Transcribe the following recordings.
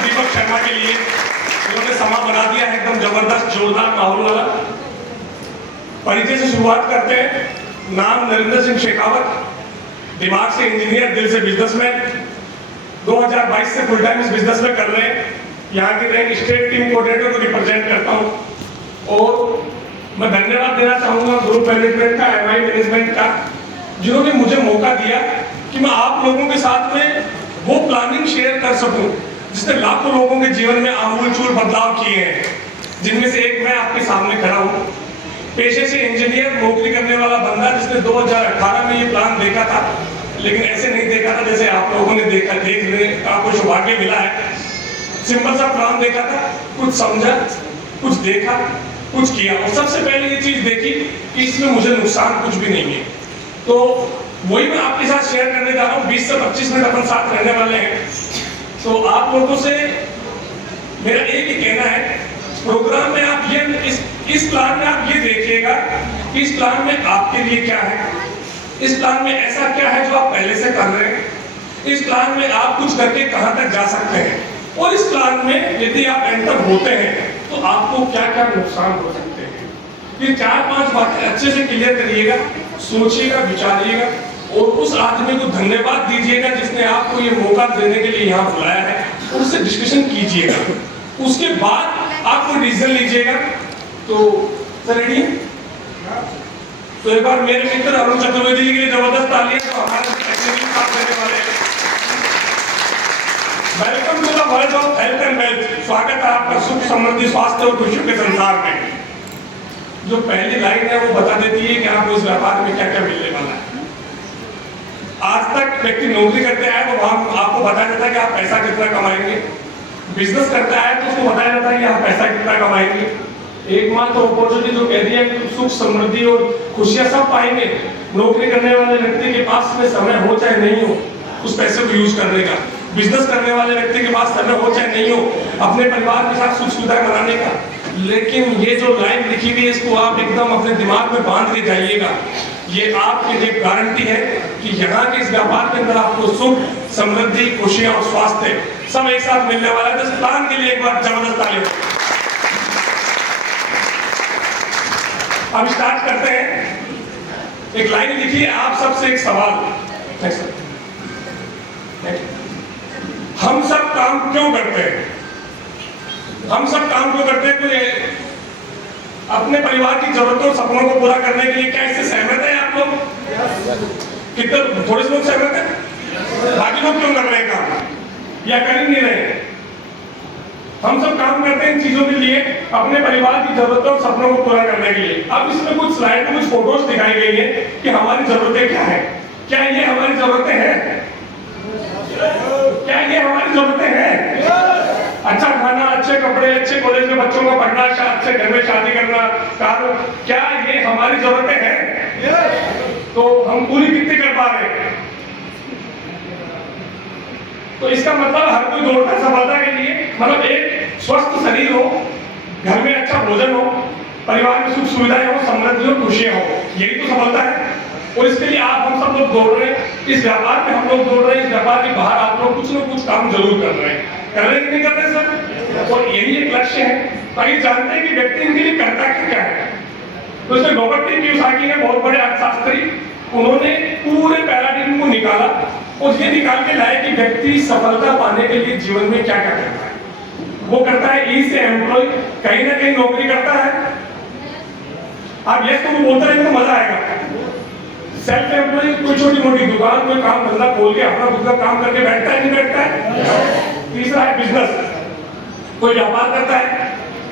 Mister Deepak Sharma के लिए, उन्होंने समा बना दिया है एकदम जबरदस्त जोरदार माहौल वाला। परिचय से शुरुआत करते हैं। नाम नरेंद्र सिंह शेखावत, दिमाग से इंजीनियर, दिल से बिजनेसमैन। 2022 से फुल टाइम इस बिजनेस में कर रहे हैं। यहाँ की रैंक स्टेट टीम कोऑर्डिनेटर को रिप्रेजेंट करता हूँ और मैं धन्यवाद देना चाहूँगा ग्रुप मैनेजमेंट का, एमआई मैनेजमेंट का, जिन्होंने मुझे मौका दिया कि मैं आप लोगों के साथ में वो प्लानिंग शेयर कर सकूं जिसने लाखों लोगों के जीवन में आमूलचूल बदलाव किए हैं, जिनमें से एक मैं आपके सामने खड़ा हूं। पेशे से इंजीनियर, नौकरी करने वाला बंदा जिसने 2018 में ये प्लान देखा था, लेकिन ऐसे नहीं देखा था जैसे आप लोगों ने देखा। देखने का आपको सौभाग्य मिला है। सिंपल सा प्लान देखा था, कुछ समझा, कुछ देखा, कुछ किया और सबसे पहले ये चीज देखी कि इसमें मुझे नुकसान कुछ भी नहीं है। तो वही मैं आपके साथ शेयर करने जा रहा हूँ। 20 से 25 मिनट अपन साथ रहने वाले हैं। तो आप लोगों से मेरा एक ही कहना है, प्रोग्राम में आप ये इस प्लान में आप ये देखिएगा कि इस प्लान में आपके लिए क्या है, इस प्लान में ऐसा क्या है जो आप पहले से कर रहे हैं, इस प्लान में आप कुछ करके कहां तक जा सकते हैं, और इस प्लान में यदि आप एंटर होते हैं तो आपको क्या क्या नुकसान हो सकते हैं। ये 4-5 बातें अच्छे से क्लियर करिएगा, सोचिएगा, विचारिएगा और उस आदमी को धन्यवाद दीजिएगा जिसने आपको ये मौका देने के लिए यहाँ बुलाया है, और उससे डिस्कशन कीजिएगा। उसके बाद आप कोई डिसीजन लीजिएगा। तो सर रेडी? तो एक बार मेरे मित्र अरुण चतुर्वेदी जी के लिए जबरदस्त तालियां, जो हमारे साथ रहने वाले हैं। Welcome to the world of health and wealth. स्वागत है आपका सुख, समृद्धि, स्वास्थ्य और खुशियों के संसार में। जो पहली लाइन है वो बता देती है कि आपको इस व्यापार में क्या क्या मिलने वाला है। आज तक व्यक्ति नौकरी करते आए तो वहां आपको बताया जाता है कि आप पैसा कितना कमाएंगे। बिजनेस करता है तो उसको बताया जाता है कि आप पैसा कितना कमाएंगे। एकमात्र अपॉर्चुनिटी जो कह दी है सुख, समृद्धि और खुशियां सब पाएंगे। नौकरी करने वाले व्यक्ति के पास में समय हो चाहे नहीं हो उस पैसे को यूज करने का। बिजनेस करने वाले व्यक्ति के पास समय हो चाहे नहीं हो अपने परिवार के साथ सुख सुविधाएं मनाने का। लेकिन ये जो लाइन लिखी हुई है इसको आप एकदम अपने दिमाग में बांध के जाइएगा। ये आपके लिए गारंटी है कि यहाँ के इस व्यापार के अंदर आपको सुख, समृद्धि, खुशियां और स्वास्थ्य सब एक साथ मिलने वाला है। तो इस प्लान के लिए एक बार जबरदस्त तालियां। अब स्टार्ट करते हैं। एक लाइन लिखी है, आप सबसे एक सवाल। हम सब काम क्यों करते हैं? हम सब काम क्यों करते हैं? कोई अपने परिवार की जरूरतों, सपनों को पूरा करने के लिए। क्या इससे सहमत है आप लोग? कितने थोड़े से लोग सहमत हैं? बाकी लोग क्यों कर रहे हैं काम या कर ही नहीं रहे? हम सब काम करते हैं इन चीजों के लिए, अपने परिवार की जरूरतों और सपनों को पूरा करने के लिए। अब इसमें कुछ स्लाइड में कुछ फोटोज दिखाई गई है कि हमारी जरूरतें क्या है। क्या ये हमारी जरूरतें हैं? क्या ये हमारी जरूरतें हैं? अच्छा खाना, अच्छे कपड़े, अच्छे कॉलेज में बच्चों को पढ़ना, अच्छे घर में शादी करना, कार, क्या ये हमारी जरूरतें हैं? तो हम पूरी कितनी कर पा रहे हैं? तो इसका मतलब हर कोई दौड़ता है सफलता के लिए। मतलब एक स्वस्थ शरीर हो, घर में अच्छा भोजन हो, परिवार में सुख सुविधाएं हो, समृद्धि हो, खुशियां हो, यही तो सफलता है। और इसके लिए हम सब लोग दौड़ रहे हैं। इस व्यापार में हम लोग दौड़ रहे हैं। इस व्यापार के बाहर आप लोग कुछ ना कुछ काम जरूर कर रहे हैं। कर रहे कि नहीं कर रहे सर? और यही एक लक्ष्य है। ताकि जानते हैं कि व्यक्ति इनके लिए करता क्या है। तो इसमें रॉबर्ट टी कियोसाकी ने, बहुत बड़े अर्थशास्त्री, उन्होंने पूरे पैराडाइम को निकाला और ये निकाल के लाए कि व्यक्ति सफलता पाने के लिए जीवन में क्या क्या करता है। वो करता है ई से एम्प्लॉय, कहीं ना कहीं नौकरी करता है। आप यस तो बोलते रहेंगे तो मजा आएगा। सेल्फ एम्प्लॉय, कोई छोटी मोटी दुकान, कोई काम धंधा खोल के अपना खुद का काम करके बैठता है, नहीं बैठता है। तीसरा है बिजनेस, कोई व्यापार करता है।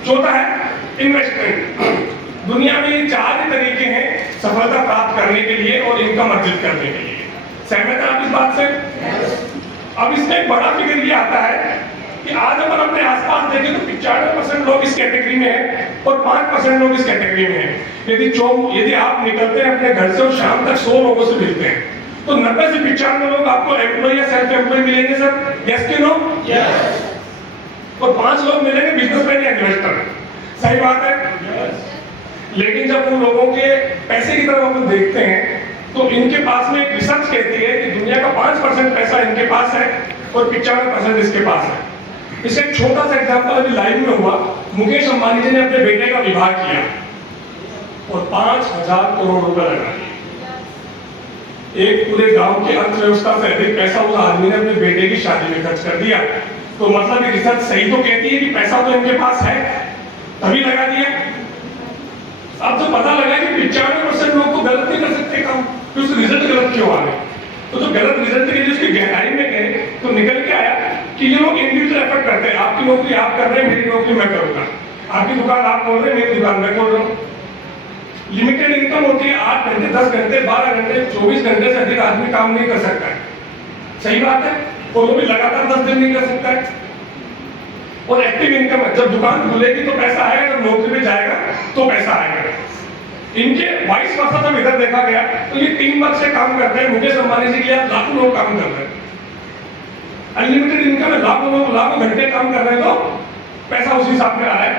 चौथा है इन्वेस्टमेंट। दुनिया में ये 4 ही तरीके हैं सफलता प्राप्त करने के लिए और इनकम अर्जित करने के लिए। सहमत है आप इस बात से? अब इसमें एक बड़ा फिगर ये आता है कि आज अपन अपने आसपास देखें तो 95% लोग इस कैटेगरी में हैं और 5% लोग इस कैटेगरी में हैं। यदि आप निकलते हैं अपने घर से और शाम तक 100 लोगों से मिलते हैं तो 90 से 95 लोग आपको एम्प्लॉय या सेल्फ एम्प्लॉय मिलेंगे सर। यस कि नो? यस। और 5 लोग मिलेंगे बिजनेसमैन या इन्वेस्टर। सही बात है? लेकिन जब उन लोगों के पैसे की तरफ हम देखते हैं तो इनके पास में एक रिसर्च कहती है कि दुनिया का 5% पैसा इनके पास है और 95% इसके पास है। इसका एक छोटा सा एग्जांपल अभी लाइव में हुआ। मुकेश अंबानी जी ने अपने बेटे का विवाह किया और 5,000 करोड़ रुपए लगा दिए। एक पूरे गांव की अर्थव्यवस्था से अधिक पैसा उस आदमी ने अपने बेटे की शादी में खर्च कर दिया। तो मतलब ये रिसर्च सही तो कहती है कि पैसा तो इनके पास है, तभी लगा दिया। अब तो पता लगा कि 95% लोग तो गलत नहीं कर सकते काम, तो उसके रिजल्ट गलत क्यों आ रहे? तो जो गलत रिजल्ट के लिए उसकी गहराई में गए तो निकल के आया कि ये लोग इंडिविजुअल एफर्ट करते हैं। आपकी नौकरी आप कर रहे हैं, मेरी नौकरी मैं करूंगा। आपकी दुकान आप खोल रहे हैं, मेरी दुकान मैं खोल रहा हूँ। लिमिटेड इनकम होती है, 8 घंटे 10 घंटे 12 घंटे 24 घंटे से अधिक आदमी काम नहीं कर सकता है। सही बात है, और वो भी लगातार 10 दिन नहीं कर सकता है। और एक्टिव इनकम है, जब दुकान खुलेगी तो पैसा आएगा, जब नौकरी पे जाएगा तो पैसा आएगा। इनके वाइस वर्सा जब इधर देखा गया तो ये टीम वर्क से काम करते हैं। मुकेश अंबानी जी के लिए लाखों लोग काम कर रहे हैं, अनलिमिटेड इनकम है, लाखों लोग लाखों घंटे काम कर रहे हैं, तो पैसा उसी हिसाब में आ रहा है।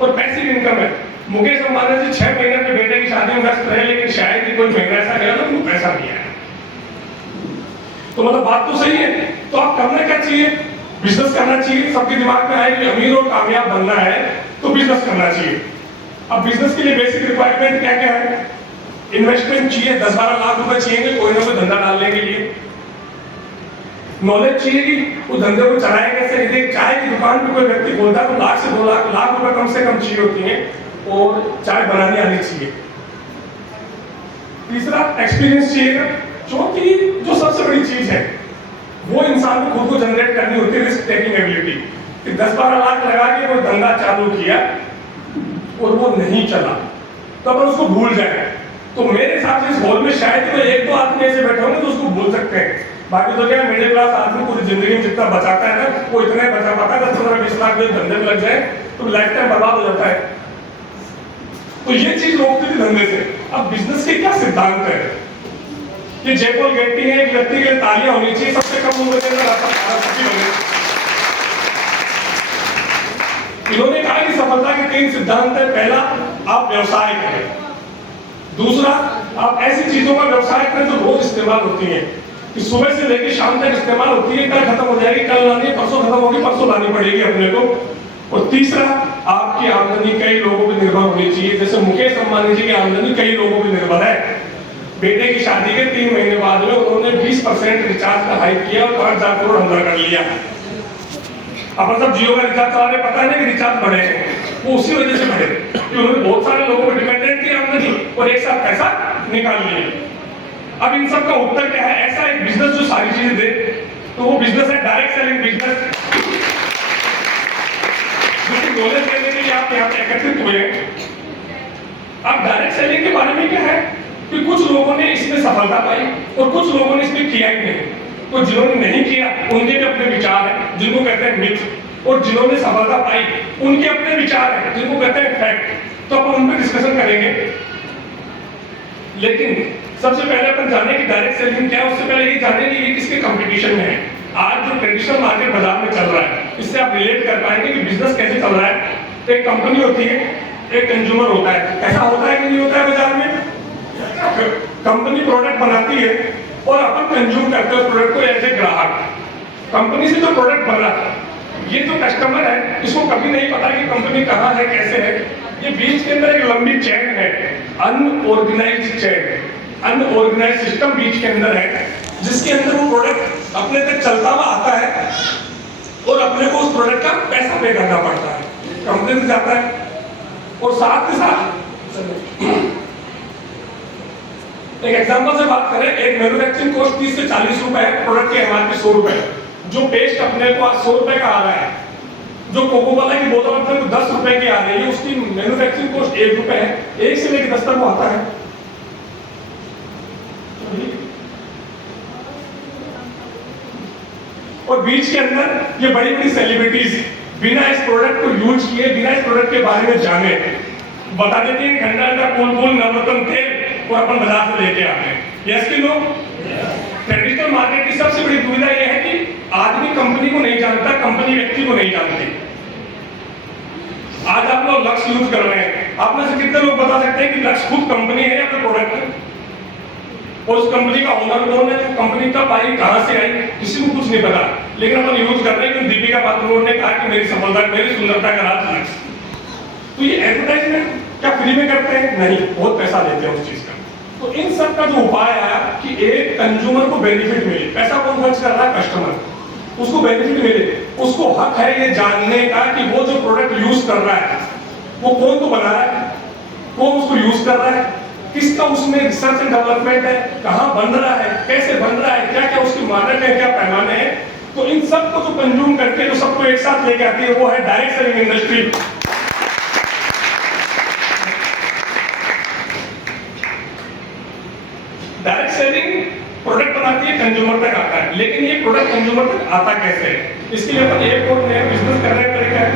और पैसिव इनकम है, मुकेश अंबानी जी 6 महीने अपने बेटे की शादी में व्यस्त रहे, लेकिन शायद ही कोई महीना ऐसा गया तो उनको पैसा नहीं आया। तो मतलब बात तो सही है। तो आप करना क्या चाहिए? बिजनेस करना चाहिए। सबके दिमाग में आए कि अमीर और कामयाब बनना है तो बिजनेस करना चाहिए। अब बिजनेस के लिए बेसिक रिक्वायरमेंट क्या क्या है? इन्वेस्टमेंट चाहिए, 10-12 लाख रुपए चाहिए कोई ना कोई धंधा डालने के लिए। नॉलेज चाहिए कि वो धंधे को चलाए कैसे। यदि चाय की दुकान पे कोई व्यक्ति बोलता है तो 1 लाख से 2 लाख रुपए कम से कम चाहिए होती है, और चाय बनानी आनी चाहिए। तीसरा एक्सपीरियंस चाहिए। चौथी जो सबसे बड़ी चीज है वो इंसान को खुद को जनरेट करनी होती है, रिस्क टेकिंग एबिलिटी। कि 10-12 लाख लगा के कोई धंधा चालू किया और वो नहीं चला तो अपन उसको भूल जाए। तो मेरे हिसाब से इस हॉल में शायद तो 1-2 आदमी ऐसे बैठे होंगे तो उसको भूल सकते हैं। बाकी तो क्या मिडिल क्लास आदमी पूरी जिंदगी में जितना बचाता है ना, वो इतना ही बचा पाता है। 10-15-20 लाख धंधे में लग जाए तो लाइफ टाइम बर्बाद हो जाता है। तो ये चीज रोकती थी धंधे से। अब बिजनेस के क्या सिद्धांत है कि जयपोल गेटी है, एक व्यक्ति के लिए तालियां होनी चाहिए, सबसे कम उम्र के अंदर आपका सफल होने। इन्होंने कहा कि सफलता के 3 सिद्धांत है। पहला, आप व्यवसाय करें। दूसरा, आप ऐसी चीजों का व्यवसाय करें जो रोज इस्तेमाल होती है, कि सुबह से लेकर शाम तक इस्तेमाल होती है, कल खत्म हो जाएगी, कल लानी है, परसों खत्म होगी, परसों लानी पड़ेगी अपने को। और तीसरा, आपकी आमदनी कई लोगों पर निर्भर होनी चाहिए। जैसे मुकेश अंबानी जी की आमदनी कई लोगों पर निर्भर है। बेटे की शादी के 3 महीने बाद में उन्होंने 20% रिचार्ज का हाइक किया और 5,000 करोड़ अंदर कर लिया। अपन सब जियो का रिचार्ज चला रहे, पता नहीं कि रिचार्ज बढ़े हैं, वो उसी वजह से बढ़े कि उन्होंने बहुत सारे लोगों पर डिपेंडेंट किया आमदनी और एक साथ पैसा निकाल लिया। अब इन सब का उत्तर क्या है? ऐसा एक बिजनेस जो सारी चीजें दे, तो वो बिजनेस है डायरेक्ट सेलिंग बिजनेस। जिसकी नॉलेज देने के लिए आप यहाँ पे एकत्रित हुए हैं। अब डायरेक्ट सेलिंग के बारे में क्या है कि कुछ लोगों ने इसमें सफलता पाई और कुछ लोगों ने इसमें किया ही नहीं। तो जिन्होंने नहीं किया उनके भी अपने विचार हैं जिनको कहते हैं मिथ, और जिन्होंने सफलता पाई उनके अपने विचार हैं जिनको कहते हैं फैक्ट। तो अपन उन पर डिस्कशन करेंगे। लेकिन सबसे पहले अपन जाने कि डायरेक्ट सेलिंग क्या है, उससे पहले ये जाने कि ये किसके कंपटीशन में है। आज जो ट्रेडिशनल मार्केट बाजार में चल रहा है, इससे आप रिलेट कर पाएंगे कि बिजनेस कैसे चल रहा है। एक कंपनी होती है, एक कंज्यूमर होता है। ऐसा होता है कि नहीं होता है बाजार में? कंपनी प्रोडक्ट बनाती है और अपन कंज्यूम करते हैं प्रोडक्ट को एज ए ग्राहक। कंपनी से जो प्रोडक्ट बन रहा है, ये जो कस्टमर है इसको कभी नहीं पता कि कंपनी कहाँ है, कैसे है। ये बीच के अंदर एक लंबी चेन है, अनऑर्गेनाइज्ड चेन, अनऑर्गेनाइज्ड सिस्टम बीच के अंदर है, जिसके अंदर वो प्रोडक्ट अपने तक चलता हुआ आता है और अपने को उस प्रोडक्ट का पैसा पे करना पड़ता है, कंपनी से जाता है। और साथ के साथ एक एग्जांपल से बात करें, एक मैन्युफैक्चरिंग कॉस्ट 30 से 40 रुपए है, प्रोडक्ट की एमआरपी 100 रुपए है। जो पेस्ट अपने को 100 रुपए का आ रहा है, जो कोको कोला की बोतल अपने को 10 रुपए की आ रही है, उसकी मैन्युफैक्चरिंग कॉस्ट 1 रुपए है। 1 से लेकर 10 तक वो आता है। और बीच के अंदर ये बड़ी बड़ी सेलिब्रिटीज बिना इस प्रोडक्ट को यूज किए, बिना इस प्रोडक्ट के बारे में जाने बता देते हैं घंटा घंटा कूल नवरत्न तेल और अपन बाजार से लेके आते हैं। यस कि नो? ट्रेडिशनल मार्केट की सबसे बड़ी दुविधा यह है कि आदमी कंपनी को नहीं जानता, कंपनी व्यक्ति को नहीं जानती। आज आप लोग लक्ष्य यूज कर रहे हैं, आप में से कितने लोग बता सकते हैं कि लक्ष्य खुद कंपनी है या फिर प्रोडक्ट है? और उस कंपनी का ओनर कौन है? कंपनी कब आई, कहां से आई, किसी को कुछ नहीं पता। लेकिन अपन यूज कर रहे हैं कि दीपिका पादुकोण ने कहा कि मेरी सफलता मेरी सुंदरता का राज है। तो ये एडवर्टाइजमेंट क्या फ्री में करते हैं? नहीं, बहुत पैसा लेते हैं उस चीज का। तो इन सब का जो उपाय है कि एक कंज्यूमर को बेनिफिट मिले, पैसा कौन खर्च कर रहा है? कस्टमर, उसको बेनिफिट मिले, उसको हक है ये जानने का कि वो जो प्रोडक्ट यूज कर रहा है वो कौन तो बना रहा है, कौन उसको यूज कर रहा है, किसका उसमें रिसर्च एंड डेवलपमेंट है, कहाँ बन रहा है, कैसे बन रहा है, क्या क्या उसकी मानक है, क्या पैमाने हैं। तो इन सब को जो कंज्यूम करके जो सबको एक साथ लेके आती है वो है direct selling industry. Direct selling product बनाती है, कंज्यूमर तक आता है, लेकिन ये प्रोडक्ट कंज्यूमर तक आता कैसे है? इसके लिए अपन एक और नया बिजनेस करने का तरीका है,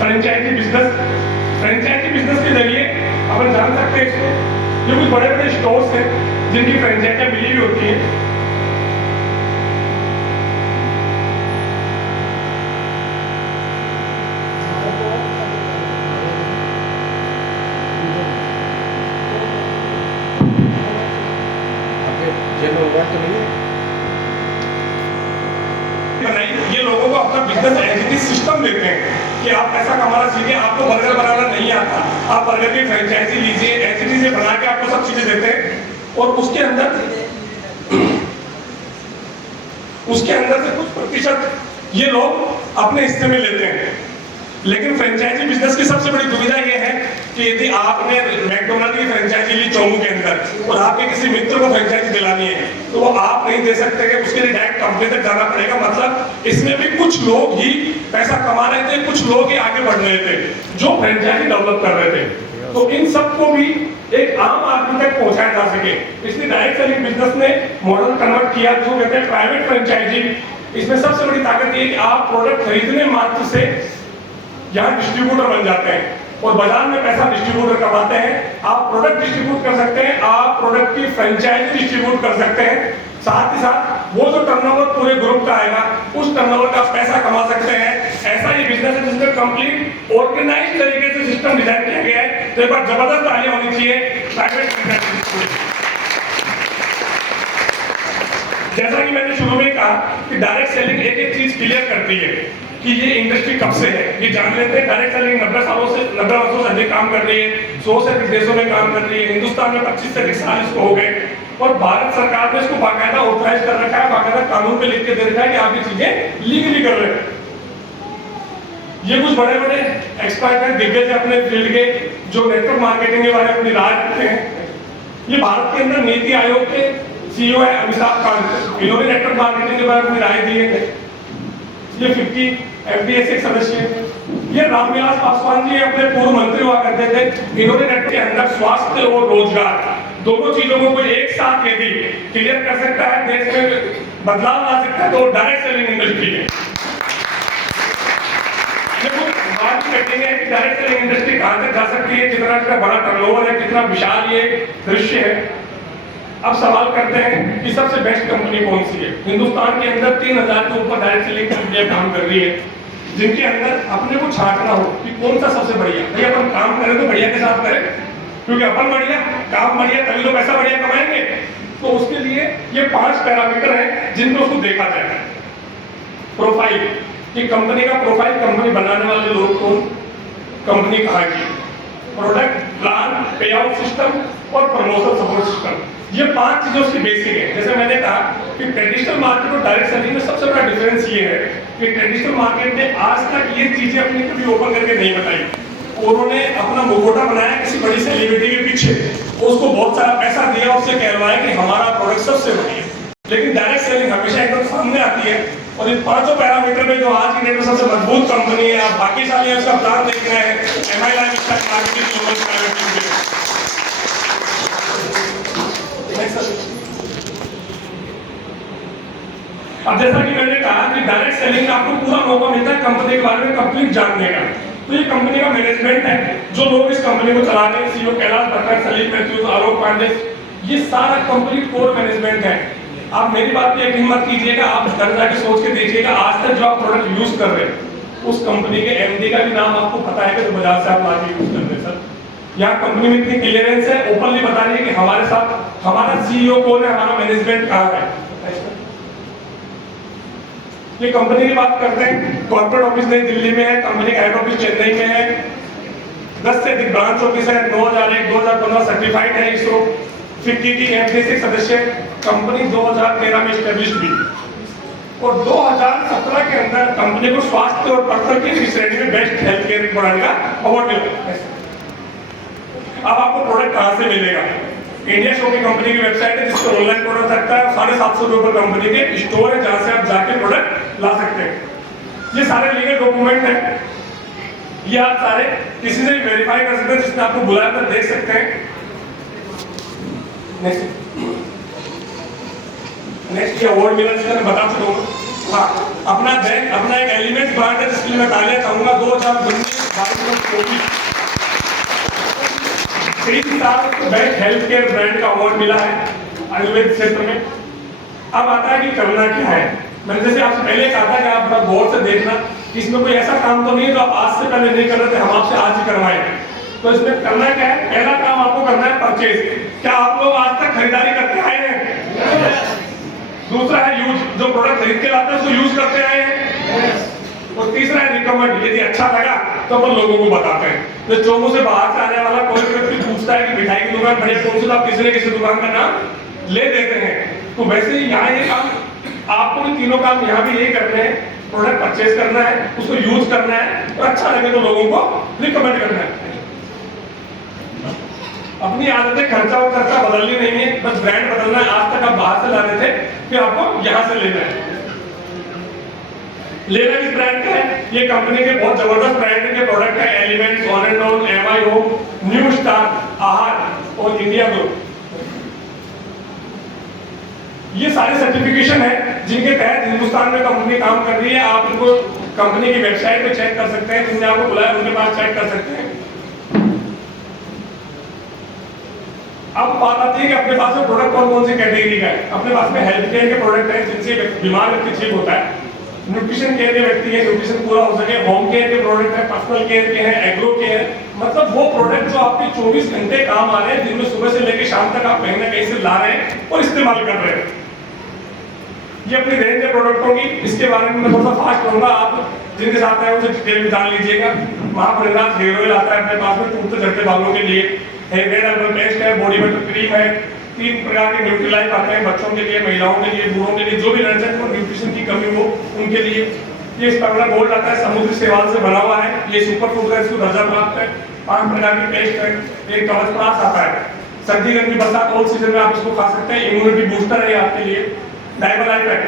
फ्रेंचाइजी बिजनेस। फ्रेंचाइजी बिजनेस के जरिए अपन जान सकते हैं इसको, ये कुछ बड़े बड़े स्टोर्स हैं जिनकी फ्रेंचाइजियां मिली हुई होती है। ये लोगों को अपना बिजनेस एंटिटी सिस्टम देते हैं कि आप पैसा कमाना सीखिए, आपको बर्गर बनाना नहीं आता, आप बर्गर की फ्रेंचाइजी लीजिए, एंटिटी से बना के आपको सब चीजें देते हैं और उसके अंदर से कुछ प्रतिशत ये लोग अपने हिस्से में लेते हैं। लेकिन फ्रेंचाइजी बिजनेस की सबसे बड़ी दुविधा यह है कि यदि आपने मैकडोनल्ड की फ्रेंचाइजी ली चौमू के अंदर और आपके किसी मित्र को फ्रेंचाइजी दिलानी है तो वो आप नहीं दे सकते कि उसके लिए डायरेक्ट कंपनी तक जाना पड़ेगा। मतलब इसमें भी कुछ लोग ही पैसा कमा रहे थे, कुछ लोग ही आगे बढ़ रहे थे जो फ्रेंचाइजी डेवलप कर रहे थे। तो इन सबको भी एक आम आदमी तक पहुंचाया जा सके, इसलिए डायरेक्ट सेलिंग बिजनेस ने मॉडल कन्वर्ट किया जो कहते हैं प्राइवेट फ्रेंचाइजी। इसमें सबसे बड़ी ताकत ये कि आप प्रोडक्ट खरीदने मात्र से यहाँ डिस्ट्रीब्यूटर बन जाते हैं और बाजार में पैसा डिस्ट्रीब्यूटर कमाते हैं। आप प्रोडक्ट डिस्ट्रीब्यूट कर सकते हैं, आप प्रोडक्ट की फ्रेंचाइजी डिस्ट्रीब्यूट कर सकते हैं, साथ ही साथ वो जो टर्नओवर पूरे ग्रुप का आएगा उस टर्नओवर का पैसा कमा सकते हैं। ऐसा ये बिजनेस है जिसमें कंप्लीट ऑर्गेनाइज्ड तरीके से सिस्टम डिजाइन किया गया है। तो एक बार जबरदस्त तालियां होनी चाहिए प्राइवेट फ्रेंचाइजी। जैसा कि मैंने शुरू में कहा कि डायरेक्ट सेलिंग एक एक चीज क्लियर करती है कि ये इंडस्ट्री कब से है, ये जान लेते हैं। डायरेक्ट सेलिंग 90 वर्षों से अधिक काम कर रही है, 100 से अधिक देशों में काम कर रही है, हिंदुस्तान में 25 से अधिक साल इसको हो गए और भारत सरकार ने इसको बाकायदा ऑथराइज कर रखा है, बाकायदा कानून पे लिख के दे रखा है कि आप ये चीजें लीगली कर रहे हैं। ये कुछ बड़े बड़े एक्सपर्ट हैं, दिग्गज अपने फील्ड के, जो नेटवर्क मार्केटिंग के बारे में अपनी राय रखते हैं। ये भारत के अंदर नीति आयोग के CEO है अमिताभ कांत, इन्होंने नेटवर्क मार्केटिंग के बारे में अपनी राय दी है। ये 50 FDS एक सदस्य है। ये रामविलास पासवान जी अपने पूर्व मंत्री हुआ करते थे, इन्होंने नेटवर्क के अंदर स्वास्थ्य और रोजगार दोनों चीजों को कोई एक साथ यदि क्लियर कर सकता है, देश में बदलाव ला सकता है, तो डायरेक्ट सेलिंग इंडस्ट्री है। कटिंग है कि डायरेक्ट सेलिंग इंडस्ट्री कहां तक जा सकती है, कितना इसका बड़ा टर्नओवर है, कितना विशाल ये दृश्य है। अब सवाल करते हैं कि सबसे बेस्ट कंपनी कौन सी है। हिंदुस्तान के अंदर 3000 के ऊपर डायरेक्ट सेलिंग कंपनियां काम कर रही है, जिनके अंदर अपने को छांटना हो कि कौन सा सबसे बढ़िया। भाई अपन काम करें तो बढ़िया के साथ करें, क्योंकि अपन बढ़िया, काम बढ़िया, तभी तो पैसा बढ़िया कमाएंगे। तो उसके लिए ये 5 पैरामीटर हैं जिनको उसको देखा जाए। प्रोफाइल, कि कंपनी का प्रोफाइल, कंपनी बनाने वाले लोग कौन, कंपनी कहाँ की, प्रोडक्ट, प्लान, पे आउट सिस्टम और प्रमोशन सपोर्ट सिस्टम। ये 5 चीजें उसकी बेसिक है। जैसे मैंने कहा कि ट्रेडिशनल मार्केट और डायरेक्ट सेलिंग में सबसे बड़ा डिफरेंस ये है कि ट्रेडिशनल मार्केट ने आज तक ये चीजें अपनी कभी ओपन करके नहीं बताई। उन्होंने अपना मुखौटा बनाया किसी बड़ी सेलिब्रिटी के पीछे, उसको बहुत सारा पैसा दिया, उससे कहलवाया कि हमारा प्रोडक्ट सबसे बढ़िया। लेकिन डायरेक्ट सेलिंग हमेशा एकदम सामने आती है और इन 5 पैरामीटर में जो आज की डेट में सबसे मजबूत कंपनी है, आप भाग्यशाली है, उसका प्लान देख रहे हैं, MI life style marketing global private limited. अब जैसा कि मैंने कहा कि डायरेक्ट सेलिंग में आपको पूरा मौका मिलता है कंपनी के बारे में कंप्लीट जानने का। तो ये कंपनी का मैनेजमेंट है, जो लोग इस कंपनी को चला रहे हैं, CEO कैलाश भट्टर, सलीम मैथ्यूज, आलोक पांडे, ये सारा कंप्लीट कोर मैनेजमेंट है। आप मेरी बात पे यकीन मत कीजिएगा, आप घर जाके सोच के देखिएगा, आज तक जो आप प्रोडक्ट यूज कर रहे हैं उस कंपनी के MD का भी नाम आपको पता है कि जो बाजार से आप लाके यूज कर रहे हैं। सर यहाँ कंपनी में इतनी क्लियरेंस है, ओपनली बता रही है कि हमारे साथ हमारा CEO कौन है, हमारा मैनेजमेंट कहाँ है। ये कंपनी की बात करते हैं, कॉर्पोरेट ऑफिस नई दिल्ली में है, कंपनी का हेड ऑफिस चेन्नई में है, 10 से अधिक ब्रांच ऑफिस है, 2001-2015 सर्टिफाइड है ISO, 50 MD6 सदस्य, कंपनी 2013 में एस्टेब्लिश हुई और 2017 के अंदर कंपनी को स्वास्थ्य और पर्सनल केयर की श्रेणी में बेस्ट हेल्थ केयर प्रोडक्ट का अवार्ड मिला। अब आपको प्रोडक्ट कहां से मिलेगा? इंडिया शॉपिंग कंपनी की वेबसाइट है जिससे ऑनलाइन प्रोडक्ट सकता है, 750 रुपए पर कंपनी के स्टोर है जहां से आप जाके प्रोडक्ट ला सकते हैं। ये सारे लीगल डॉक्यूमेंट हैं, ये आप सारे किसी से भी वेरीफाई कर सकते हैं, जिसने आपको बुलाया था देख सकते हैं। नेक्स्ट ये अवार्ड मिला जिसका मैं बता चुका। हाँ, अपना एक एलिमेंट्स ब्रांड है जिसके लिए मैं तालियां चाहूंगा। 2019-22 3 साल बेस्ट हेल्थ केयर ब्रांड का अवार्ड मिला है आयुर्वेद क्षेत्र में। अब आता है कि करना क्या है। मैंने जैसे आपसे पहले कहा था कि आप बड़ा गौर से देखना, इसमें कोई ऐसा काम तो नहीं है जो आप आज से पहले नहीं कर रहे थे, हम आपसे आज ही करवाएं। तो इसमें करना क्या है? पहला काम आपको करना है परचेज। क्या आप लोग आज तक खरीदारी करते आए हैं? दूसरा है यूज, जो प्रोडक्ट खरीद के लाते हैं उसको यूज करते आए हैं। और तीसरा है रिकमेंड, यदि अच्छा लगा तो अपन लोगों को बताते हैं। तो चोमू से बाहर से आने वाला कोई व्यक्ति पूछता है कि मिठाई की दुकान बढ़िया कौन सी, तो आप किसी न किसी दुकान का नाम ले देते हैं। तो वैसे ही यहाँ ये काम आपको भी तीनों काम यहाँ भी यही करने हैं। प्रोडक्ट परचेज करना है, उसको यूज करना है और अच्छा लगे तो लोगों को रिकमेंड करना है। अपनी आदतें खर्चा और खर्चा बदलनी नहीं है, बस ब्रांड बदलना है। आज तक आप बाहर से ला रहे थे, फिर आपको यहाँ से लेना है। लेना किस ब्रांड का है? ये कंपनी के बहुत जबरदस्त ब्रांड के प्रोडक्ट है। एलिमेंट्स, ऑरेंडोन, MI home, new star, Aahaar और इंडिया ग्रुप। ये सारे सर्टिफिकेशन है जिनके तहत हिंदुस्तान में कंपनी काम कर रही है। आप इनको कंपनी की वेबसाइट पे चेक कर सकते हैं, जिनने आपको बुलाया उनके पास चेक कर सकते हैं। अब बात आती है कि अपने पास में प्रोडक्ट कौन सी कैटेगरी का है। अपने पास में हेल्थ केयर के प्रोडक्ट हैं जिनसे बीमार व्यक्ति ठीक होता है। न्यूट्रिशन केयर के व्यक्ति है, न्यूट्रिशन पूरा हो सके। होम केयर के प्रोडक्ट है, पर्सनल केयर के हैं, एग्रो केयर, मतलब वो प्रोडक्ट जो आपके 24 घंटे काम आ रहे हैं, जिनमें सुबह से लेकर शाम तक आप कहीं ना कहीं से ला रहे हैं और इस्तेमाल कर रहे हैं। ये अपनी रेंज है प्रोडक्टों की, इसके बारे में मैं थोड़ा सा फास्ट कहूंगा। आप जिनके साथ आए उसे डिटेल में जान लीजिएगा। महाप्रंगात हेयर ऑयल आता है अपने पास में टूटते झड़ते बालों के लिए, हेयर एल्बम पेस्ट है, बॉडी बटर क्रीम है, 3 प्रकार के न्यूट्रीलाइफ आते हैं बच्चों के लिए, महिलाओं के लिए, बूढ़ों के लिए, जो भी एनर्जी और न्यूट्रिशन की कमी हो उनके लिए। ये स्पर्ला गोल्ड आता है, समुद्री शैवाल से बना हुआ है, ये सुपर फूड का इसको दर्जा प्राप्त है। 5 प्रकार की पेस्ट है, एक कवच प्राश आता है, सर्दी गर्मी बरसात ऑल सीजन में आप इसको खा सकते हैं। इम्यूनिटी बूस्टर है आपके लिए। डायबलाइफ है,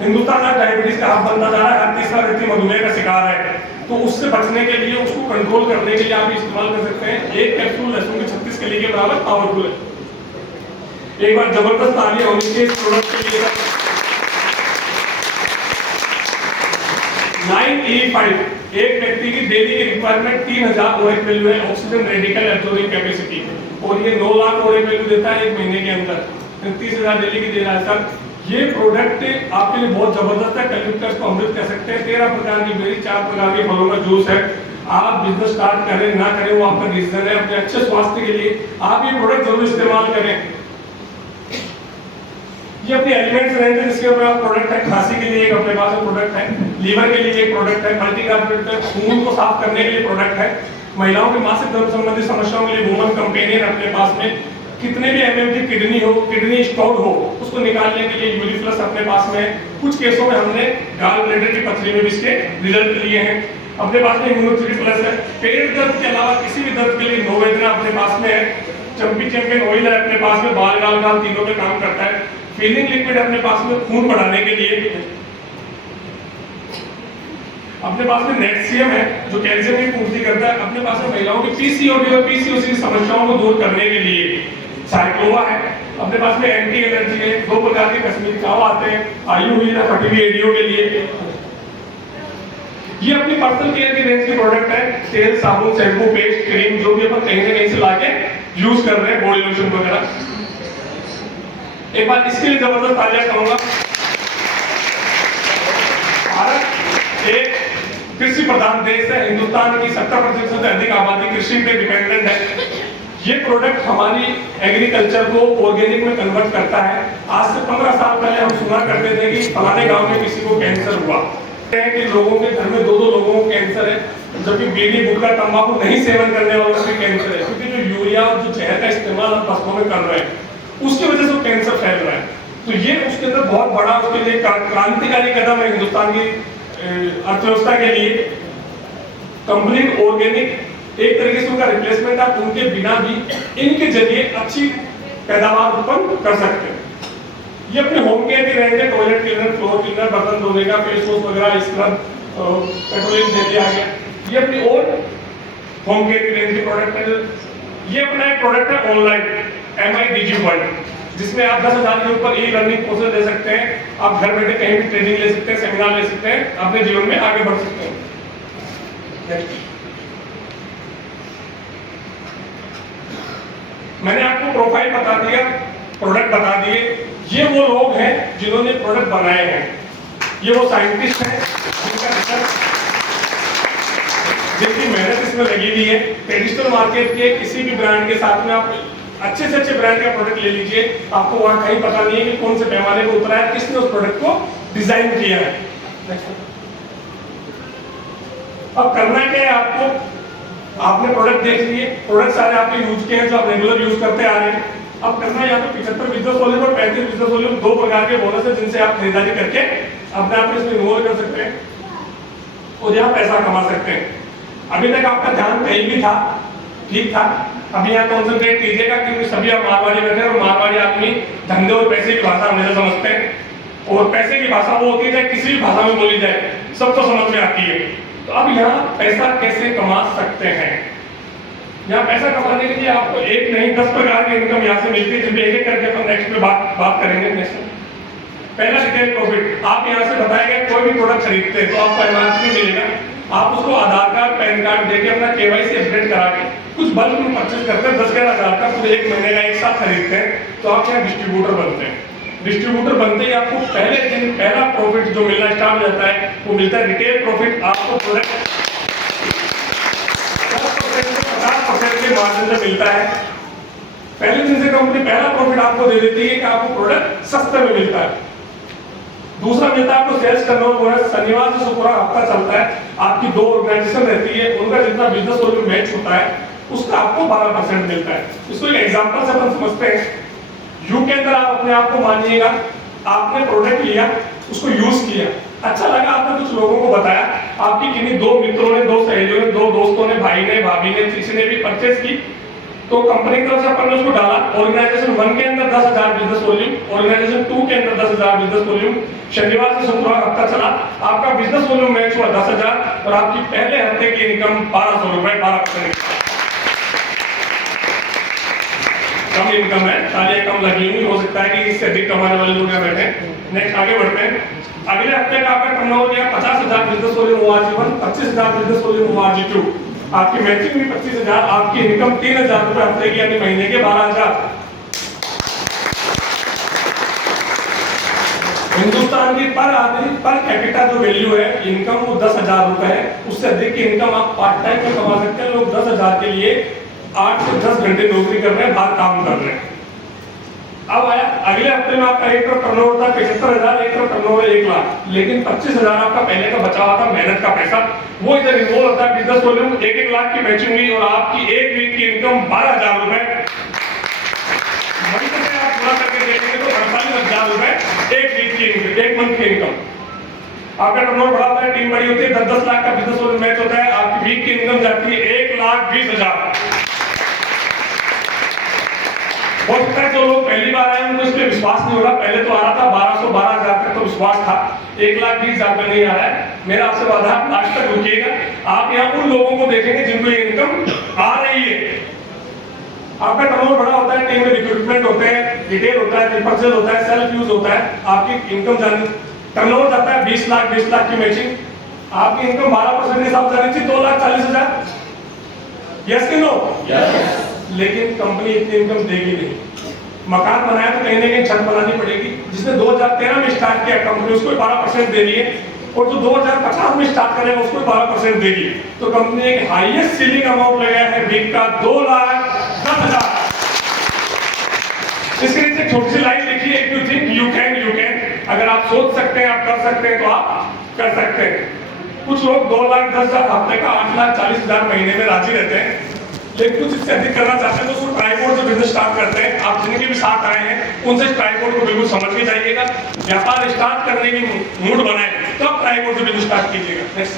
हिंदुस्तान में डायबिटीज का हब बनता जा रहा है, हर तीसरा व्यक्ति मधुमेह का शिकार है, तो उससे बचने के लिए, उसको कंट्रोल करने के लिए आप इस्तेमाल कर सकते हैं। एक कैप्सूल लहसुन के 36 कैलोरी के बराबर पावरफुल है। एक बार जबरदस्त तालियां होनी चाहिए इस प्रोडक्ट के लिए। 9E5 एक व्यक्ति की डेली की रिक्वायरमेंट 3000 OH वैल्यू है, ऑक्सीजन रेडिकल एब्जॉर्बिंग कैपेसिटी, और ये 9 लाख OH वैल्यू देता है 1 महीने के अंदर। 30,000 डेली की दे रहा है सर। ये प्रोडक्ट आपके लिए बहुत जबरदस्त है। कैल्यूकस को अमृत कह सकते हैं। 13 प्रकार की बेरी, 4 प्रकार के फलों का जूस है। आप बिजनेस स्टार्ट करें ना करें वो आपका डिसीजन है। अपने अच्छे स्वास्थ्य के लिए आप ये प्रोडक्ट जरूर इस्तेमाल करें। ये अपनी एलिमेंट्स रेंज है, जिसके ऊपर प्रोडक्ट है। खांसी के लिए एक अपने पास प्रोडक्ट है, लीवर के लिए एक प्रोडक्ट है, मल्टी कार्बोनेटेड खून को साफ करने के लिए प्रोडक्ट है, महिलाओं के मासिक धर्म संबंधी समस्याओं के लिए वुमन कंपेनियन अपने पास में, कितने भी एमएम की किडनी हो, किडनी स्टोन हो, उसको निकालने के लिए यूरिफ्लस अपने पास में। कुछ केसों में हमने गाल ब्लैडर की पथरी में भी इसके रिजल्ट लिए हैं। अपने पास में इम्यूनो3 प्लस है। पेट दर्द के अलावा किसी भी दर्द के लिए नोवेदना अपने पास में है। चंपी चैंपियन ऑयल है अपने पास में, बाल गाल गाल तीनों पे काम करता है। फीलिंग लिक्विड अपने पास में खून बढ़ाने के लिए। अपने पास में नेटसीएम है जो कैल्शियम की पूर्ति करता है। अपने पास में महिलाओं की पीसीओडी और पीसीओसी की समस्याओं को दूर करने के लिए साइक्लोवा है। अपने पास में एंटी एलर्जी है। 2 प्रकार के कश्मीरी कावा आते हैं, आयु हुई है, फटी हुई एडियो के लिए। ये अपनी पर्सनल केयर की रेंज की प्रोडक्ट है। तेल, साबुन, शैम्पू, पेस्ट, क्रीम, जो भी अपन कहीं ना कहीं से लाके यूज कर रहे हैं, बॉडी लोशन वगैरह। एक बार इसके लिए जबरदस्त तालियां करूंगा। भारत एक कृषि प्रधान देश है। हिंदुस्तान की 70% से अधिक आबादी कृषि पे डिपेंडेंट है। ये प्रोडक्ट हमारी एग्रीकल्चर को ऑर्गेनिक में कन्वर्ट करता है। आज से 15 साल पहले हम सुना करते थे कि फलाने गांव में किसी को कैंसर हुआ, हैं कि लोगों के घर में 2-2 लोगों को कैंसर है, जबकि बीड़ी गुटखा तंबाकू नहीं सेवन करने वालों को भी कैंसर है, क्योंकि जो यूरिया और जो जहर का इस्तेमाल हम फसलों में कर रहे हैं उसकी वजह से कैंसर फैल रहा है। तो ये उसके अंदर बहुत बड़ा उसके लिए क्रांतिकारी कदम है हिंदुस्तान की अर्थव्यवस्था के लिए। कंप्लीट ऑर्गेनिक एक तरीके से उनका रिप्लेसमेंट आप उनके बिना भी इनके जरिए अच्छी पैदावार उत्पन्न कर सकते हैं। ये अपने होम केयर की रेंज है, टॉयलेट क्लीनर, फ्लोर क्लीनर, बर्तन धोने का, फेस वॉश वगैरह, स्क्रब, पेट्रोलियम दे दिया गया। ये अपनी और होम केयर की रेंज के प्रोडक्ट है। ये अपना एक प्रोडक्ट है ऑनलाइन MI Digi वर्ल्ड, जिसमें आप 10,000 के ऊपर ई लर्निंग कोर्सेज ले सकते हैं। आप घर बैठे कहीं भी ट्रेनिंग ले सकते हैं, सेमिनार ले सकते हैं, अपने जीवन में आगे बढ़ सकते हैं। मैंने आपको प्रोफाइल बता दिया, प्रोडक्ट बता दिए। ये वो लोग हैं जिन्होंने प्रोडक्ट बनाए हैं, ये वो साइंटिस्ट हैं जिनका रिसर्च, जिनकी मेहनत इसमें लगी हुई है। ट्रेडिशनल मार्केट के किसी भी ब्रांड के साथ में आप अच्छे से अच्छे ब्रांड का प्रोडक्ट ले लीजिए, आपको वहां कहीं पता नहीं है कि कौन से पैमाने पर उतरा है, किसने उस प्रोडक्ट को डिजाइन किया है। अब करना क्या है आपको, आपने प्रोडक्ट देख लिए, प्रोडक्ट सारे आपके यूज के हैं जो आप रेगुलर यूज करते आ रहे हैं। अब करना है यहाँ पे 75 बिजनेस वॉल्यूम और 35 बिजनेस वॉल्यूम, 2 प्रकार के बोनस है जिनसे आप खरीदारी करके अपने आप इसमें इन्वॉल्व कर सकते हैं और यहाँ पैसा कमा सकते हैं। अभी तक आपका ध्यान कहीं भी था, ठीक था। अभी यहाँ कॉन्सेंट्रेट कीजिएगा क्योंकि सभी आप मारवाड़ी बैठे हैं और मारवाड़ी आदमी धंधे और पैसे की भाषा हमेशा समझते हैं। और पैसे की भाषा वो होती है चाहे किसी भी भाषा में बोली जाए, सबको समझ में आती है। तो अब यहाँ पैसा कैसे कमा सकते हैं, यहाँ पैसा कमाने के लिए आपको एक नहीं 10 प्रकार की इनकम यहाँ से मिलती है, जिनमें एक एक करके अपन नेक्स्ट में बात करेंगे। नेक्स्ट पहला रिटेल प्रॉफिट। आप यहाँ से बताया गया कोई भी प्रोडक्ट खरीदते हैं तो आपको MRP मिलेगा, आप उसको आधार कार्ड पैन कार्ड देके अपना KYC अपडेट करा के कुछ बल्क में परचेज करते हैं 10-11 हज़ार का, पूरे 1 महीने का एक साथ खरीदते हैं तो आप यहाँ डिस्ट्रीब्यूटर बनते हैं। डिस्ट्रीब्यूटर बनते ही आपको पहले दिन पहला प्रॉफिट जो मिलना स्टार्ट हो जाता है वो मिलता है रिटेल प्रॉफिट। आपको प्रोडक्ट 50% के मार्जिन से मिलता है। पहले दिन से कंपनी पहला प्रॉफिट आपको दे देती है कि आपको प्रोडक्ट सस्ते में मिलता है। दूसरा मिलता है आपको सेल्स टर्नओवर बोनस। शनिवार से शुक्रवार हफ्ता चलता है, आपकी 2 ऑर्गेनाइजेशन रहती है, उनका जितना बिजनेस वॉल्यूम मैच होता है उसका आपको 12% मिलता है। इसको एक एग्जांपल से अपन समझते हैं। यू के अंदर आप अपने आप को मानिएगा, आपने प्रोडक्ट लिया, उसको यूज किया, अच्छा लगा, आपने कुछ लोगों को बताया, आपकी किन्हीं 2 मित्रों ने, 2 सहेलियों ने, 2 दोस्तों ने, भाई ने, भाभी ने, किसी ने भी परचेस की, तो कंपनी की तरफ से अपन ने उसको डाला। ऑर्गेनाइजेशन 1 के अंदर 10,000 बिजनेस वॉल्यूम, ऑर्गेनाइजेशन 2 के अंदर 10,000 बिजनेस वॉल्यूम। शनिवार से शुक्रवार हफ्ता चला, आपका बिजनेस वॉल्यूम मैच हुआ 10,000 और आपकी पहले हफ्ते की इनकम 1,200 रुपए, 12% कम इनकम है। तालियां कम लगी हुई, हो सकता है कि इससे अधिक कमाने वाले लोग यहाँ बैठे। नेक्स्ट आगे बढ़ते हैं। अगले हफ्ते का आपका टर्नओवर गया 50,000 business volume ORG1, 25,000 business volume ORG2। आपकी मैचिंग भी 25,000, आपकी इनकम 3,000 रुपए हफ्ते की, यानी महीने के 12,000। हिंदुस्तान की पर आदमी पर कैपिटा जो वैल्यू है इनकम वो 10,000 रुपए है। उससे अधिक की इनकम आप पार्ट टाइम में कमा सकते हैं। लोग 10,000 के लिए 8 से 10 घंटे नौकरी कर रहे हैं, बाहर काम कर रहे हैं। अब आया अगले हफ्ते में आपका एक तरफ टर्नओवर था 75,000, एक तरफ टर्नओवर 1 लाख, लेकिन 25,000 आपका पहले का बचा हुआ था मेहनत का पैसा, वो इधर इन्वॉल्व होता है। बिजनेस वॉल्यूम 1-1 लाख की मैचिंग हुई और आपकी एक वीक की इनकम 12,000 रुपए। वही तो आप पूरा करके देखेंगे तो 48,000 रुपए एक वीक की इनकम, एक मंथ की इनकम। आपका टर्नओवर बढ़ा होता है, टीम बड़ी होती है, 10-10 लाख का बिजनेस वॉल्यूम मैच होता है, आपकी वीक की इनकम जाती है 1,20,000। हो सकता है जो लोग पहली बार आए उनको इस पे विश्वास नहीं हो रहा। पहले तो आ रहा था 12,000 तक तो विश्वास था, 1,20,000 पे नहीं आ रहा है। मेरा आपसे वादा है, लास्ट तक रुकिएगा। आप यहाँ उन लोगों को देखेंगे जिनको ये इनकम आ रही है। आपका टर्नओवर बड़ा होता है, टीम में रिक्रूटमेंट होते हैं, रिटेल होता है, परचेज होता है, सेल्फ यूज होता है। आपकी इनकम जानी, टर्नओवर जाता है 20 लाख की मैचिंग, आपकी इनकम 12% के हिसाब से जानी चाहिए 2,40,000। यस कि नो? लेकिन कंपनी इतनी इनकम देगी नहीं। मकान बनाया तो कहीं ना कहीं छत बनानी पड़ेगी। जिसने 2013 में स्टार्ट किया कंपनी उसको 12% दे रही है, और जो 2050 में स्टार्ट करेगा उसको 12% देगी। तो कंपनी एक हाईएस्ट सीलिंग अमाउंट लगाया है वीक का 2,10,000। इसके नीचे छोटी सी लाइन लिखी है, if you think you can, अगर आप सोच सकते हैं, आप कर सकते हैं तो आप कर सकते हैं। कुछ लोग 2,10,000 हफ्ते का, 8,40,000 महीने में राजी रहते हैं, लेकिन कुछ इससे अधिक करना चाहते हैं तो उसको ट्राइपोड से बिजनेस स्टार्ट करते हैं। आप जिनके भी साथ आए हैं उनसे ट्राइपोड को बिल्कुल समझ के जाइएगा। व्यापार स्टार्ट करने की मूड बनाए तो आप ट्राइपोड से बिजनेस स्टार्ट कीजिएगा। नेक्स्ट,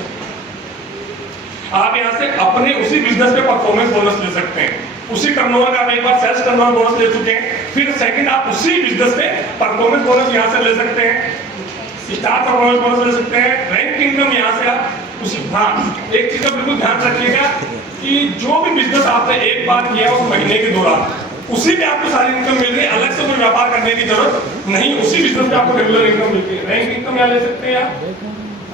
आप यहाँ से अपने उसी बिजनेस पे परफॉर्मेंस बोनस ले सकते हैं। उसी टर्नओवर का आप एक बार सेल्स टर्नओवर बोनस ले चुके हैं, फिर सेकंड आप उसी बिजनेस पे परफॉर्मेंस बोनस यहाँ से ले सकते हैं, स्टार परफॉर्मेंस बोनस ले सकते हैं, रैंक इनकम यहाँ से आप उसी। हाँ, एक चीज का बिल्कुल ध्यान रखिएगा कि जो भी बिजनेस आपने एक बार किया उस महीने के दौरान उसी में आपको सारी इनकम मिल रही है, अलग से कोई व्यापार करने की जरूरत नहीं, उसी बिजनेस में आपको रेगुलर इनकम मिलती है। रैंक इनकम यहाँ ले सकते हैं आप।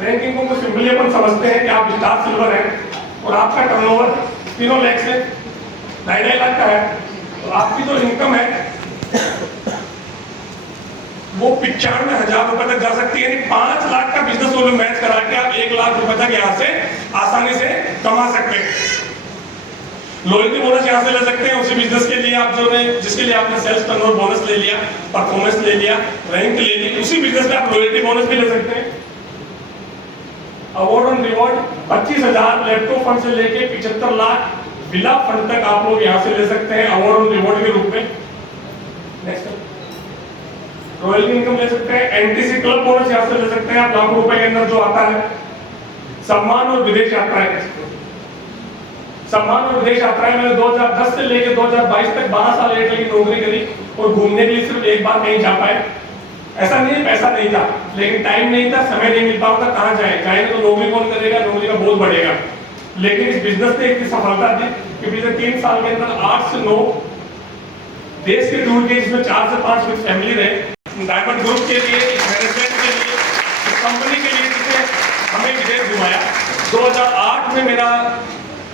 रैंक इनकम को सिंपली अपन समझते हैं कि आप स्टार सिल्वर हैं और आपका टर्नओवर 3 लाख से 2.5 लाख का है, तो आपकी जो इनकम है वो 95,000 रुपए तक जा सकती है। 5 लाख का बिजनेस वॉल्यूम मैच करा के आप 1 लाख रुपए तक यहाँ से आसानी से कमा सकते हैं। लॉयल्टी बोनस यहाँ से ले सकते हैं उसी बिजनेस के लिए आप जिसके लिए आपने सेल्स टर्नओवर बोनस ले लिया, परफॉर्मेंस ले लिया, रैंक ले ली, उसी बिजनेस में आप लॉयल्टी बोनस भी ले सकते हैं। Award on reward 25,000 laptop fund से लेके 75 लाख बिला फंड तक आप लोग यहाँ से ले सकते हैं अवार्ड ऑन रिवॉर्ड के रूप में। नेक्स्ट, रॉयल्टी इनकम ले सकते हैं। एनटीसी क्लब बोनस यहाँ से ले सकते हैं आप, लाखों रुपए के अंदर जो आता है। सम्मान और विदेश यात्राएं, सम्मान और विदेश यात्राएं मैंने 2010 से लेकर 2022 तक 12 साल एयरटेल की नौकरी करी और घूमने के लिए सिर्फ एक बार कहीं जा पाए। ऐसा नहीं है पैसा नहीं था, लेकिन टाइम नहीं था, समय नहीं मिल पाता, कहाँ जाएंगे तो नौकरी कौन करेगा, नौकरी का बोझ बढ़ेगा। लेकिन इस बिजनेस ने एक सफलता दी कि पिछले 3 साल के अंदर 8 से 9 देश के टूर के, जिसमें 4 से 5 विद फैमिली रहे। डायमंड ग्रुप के लिए, मैनेजमेंट के लिए, कंपनी के लिए, जिसे हमें विदेश घुमाया। 2008 में मेरा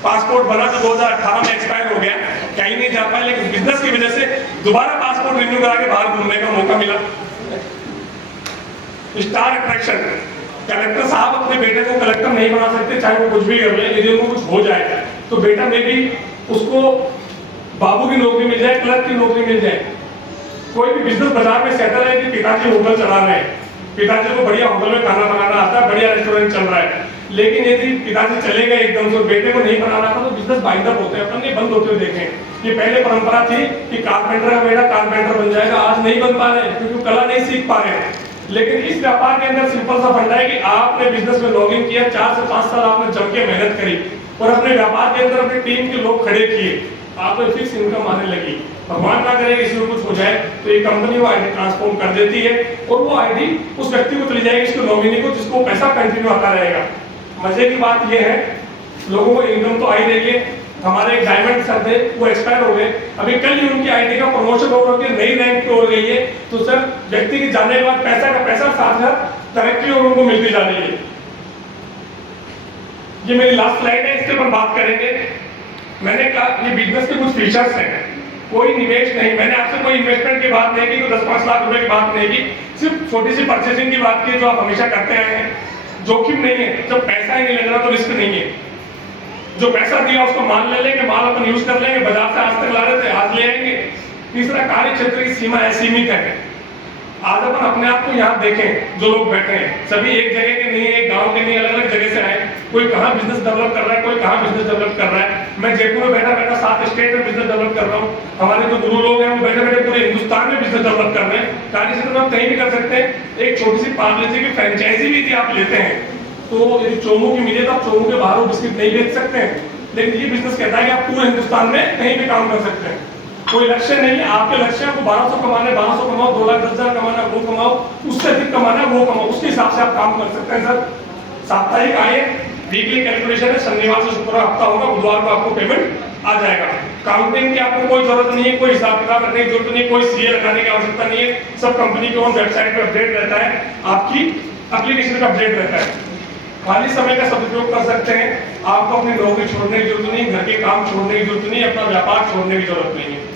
पासपोर्ट बना तो 2018 में एक्सपायर हो गया, कहीं नहीं जा पाया, लेकिन बिजनेस की वजह से दोबारा पासपोर्ट रिन्यू करा के बाहर घूमने का मौका मिला। स्टार अट्रैक्शन, कलेक्टर साहब अपने बेटे को कलेक्टर नहीं बना सकते, चाहे वो कुछ भी कर ले, यदि उनको कुछ हो जाए तो बेटा में भी उसको बाबू की नौकरी मिल जाए, क्लर्क की नौकरी मिल जाए। कोई भी बिजनेस बाजार में सेटल है कि पिताजी होटल चला रहे हैं, पिताजी को बढ़िया होटल में खाना बनाना आता है, बढ़िया रेस्टोरेंट चल रहा है, लेकिन यदि पिताजी चले गए एकदम से, बेटे को नहीं बनाना था, तो बिजनेस बाइंड अप होते हैं, अपन ने बंद होते हुए देखें। ये पहले परंपरा थी कि कारपेंटर का बेटा कारपेंटर बन जाएगा, आज नहीं बन पा रहे क्योंकि कला नहीं सीख पा रहे हैं। लेकिन इस व्यापार के अंदर सिंपल सा फंडा है कि आपने बिजनेस में लॉगिन किया, 4 से 5 साल आपने जम के मेहनत करी और अपने व्यापार के अंदर अपनी टीम के लोग खड़े किए, आपको फिक्स इनकम आने लगी। भगवान ना करे किसी को कुछ हो जाए तो ये कंपनी वो आईडी ट्रांसफॉर्म कर देती है और वो आईडी उस व्यक्ति को चली जाएगी, उसको नॉमिनी को, जिसको पैसा कंटिन्यू आता रहेगा। मजे की बात ये है, लोगों को इनकम तो आई रही है। हमारे एक डायमंड सर थे, वो एक्सपायर हो गए, अभी कल ही उनकी आईडी का प्रमोशन हो गया, नई रैंक पे हो गई है। तो सर व्यक्ति के जाने के बाद पैसा का पैसा, साथ साथ तरक्की और उनको मिलती जा रही है। ये मेरी लास्ट स्लाइड है, इसके पर बात करेंगे। मैंने कहा ये बिजनेस के कुछ फीचर्स हैं, कोई निवेश नहीं, मैंने आपसे कोई इन्वेस्टमेंट की बात नहीं की, कोई 10-5 लाख रुपए की बात नहीं की, सिर्फ छोटी सी परचेसिंग की बात की जो आप हमेशा करते आए हैं। जोखिम नहीं है, जब पैसा ही नहीं लग रहा तो रिस्क नहीं है। जो पैसा दिया उसको माल ले लेंगे, माल अपन यूज कर लेंगे, बाजार से आज तक ला रहे थे आज ले आएंगे। तीसरा, कार्य क्षेत्र की सीमा है, सीमित है। आज अपन अपने आप को यहाँ देखें, जो लोग बैठे हैं सभी एक जगह के नहीं है, एक गांव के नहीं, अलग अलग जगह से आए। कोई कहाँ बिजनेस डेवलप कर रहा है, कोई कहाँ बिजनेस डेवलप कर रहा है। मैं जयपुर में बैठा बैठा 7 स्टेट में बिजनेस डेवलप कर रहा हूँ। हमारे जो गुरु लोग हैं वो बैठे बैठे पूरे हिंदुस्तान में बिजनेस डेवलप कर रहे हैं। कार्य क्षेत्र में आप कहीं भी कर सकते हैं। एक छोटी सी पार्ले जी की फ्रेंचाइजी भी यदि आप लेते हैं तो यदि चोमू की मिले तो आप चोमू के बाहर बिस्किट नहीं बेच सकते हैं, लेकिन ये बिजनेस कहता है कि आप पूरे हिंदुस्तान में कहीं भी काम कर सकते हैं। कोई लक्ष्य नहीं है, आपके लक्ष्य आपको 1200 कमाना है, 1200 कमाओ, 2,10,000 कमाना है वो कमाओ, उससे अधिक कमाना है वो कमाओ, उसके हिसाब से आप काम कर सकते हैं। सर साप्ताहिक आय, वीकली कैलकुलेशन है, शनिवार से शुक्रवार हफ्ता होगा, बुधवार को आपको पेमेंट आ जाएगा। काउंटिंग की आपको कोई जरूरत नहीं है, कोई हिसाब किताब रखने की जरूरत नहीं है, कोई सीए लगाने की आवश्यकता नहीं है, सब कंपनी के ओन वेबसाइट पर अपडेट रहता है, आपकी एप्लीकेशन का अपडेट रहता है। खाली समय का सदुपयोग कर सकते हैं, आपको अपनी नौकरी छोड़ने की जरूरत नहीं, घर के काम छोड़ने की जरूरत नहीं, अपना व्यापार छोड़ने की जरूरत नहीं है।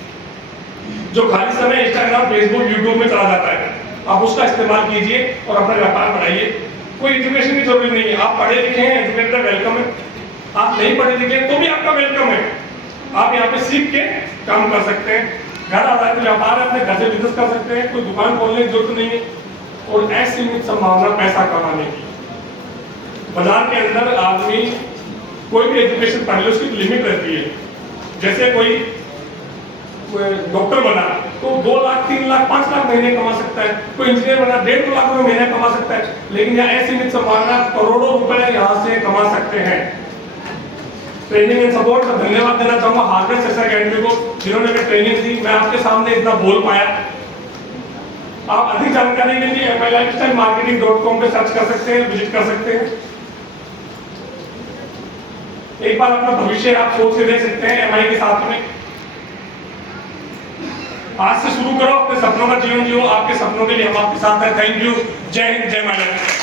जो खाली समय इंस्टाग्राम, फेसबुक, यूट्यूब में चला जाता है, आप उसका इस्तेमाल कीजिए और अपना व्यापार बढ़ाइए। कोई एजुकेशन की जरूरत नहीं है, आप पढ़े लिखे हैं, एजुकेटेड वेलकम है, आप नहीं पढ़े लिखे तो भी आपका वेलकम है। आप यहाँ पे सीख के काम कर सकते हैं। घर आधारित व्यापार है, अपने घर से बिजनेस कर सकते हैं, कोई दुकान खोलने की जरूरत नहीं है और असीमित संभावना पैसा कमाने की। बाजार के अंदर आदमी कोई भी एजुकेशन पढ़ ले उसकी लिमिट रहती है। जैसे कोई डॉक्टर बना तो 2 लाख 3 लाख 5 लाख महीने कमा सकता है, कोई इंजीनियर बना 1.5 लाख रुपए महीने कमा सकता है, लेकिन यहाँ असीमित संभावना करोड़ों रुपए यहाँ से कमा सकते हैं। ट्रेनिंग एंड सपोर्ट का धन्यवाद देना चाहूंगा हार्वेस्ट एसआर अकेडमी को, जिन्होंने हमें ट्रेनिंग दी, मैं आपके सामने इतना बोल पाया। आप अधिक जानकारी के लिए mylifestylemarketing.com पे सर्च कर सकते हैं, विजिट कर सकते हैं। एक बार अपना भविष्य आप सोच के देख सकते हैं एमआई के साथ में। आज से शुरू करो, अपने सपनों का जीवन जियो, आपके सपनों के लिए हम आपके साथ हैं। Thank you. जय हिंद, जय माता।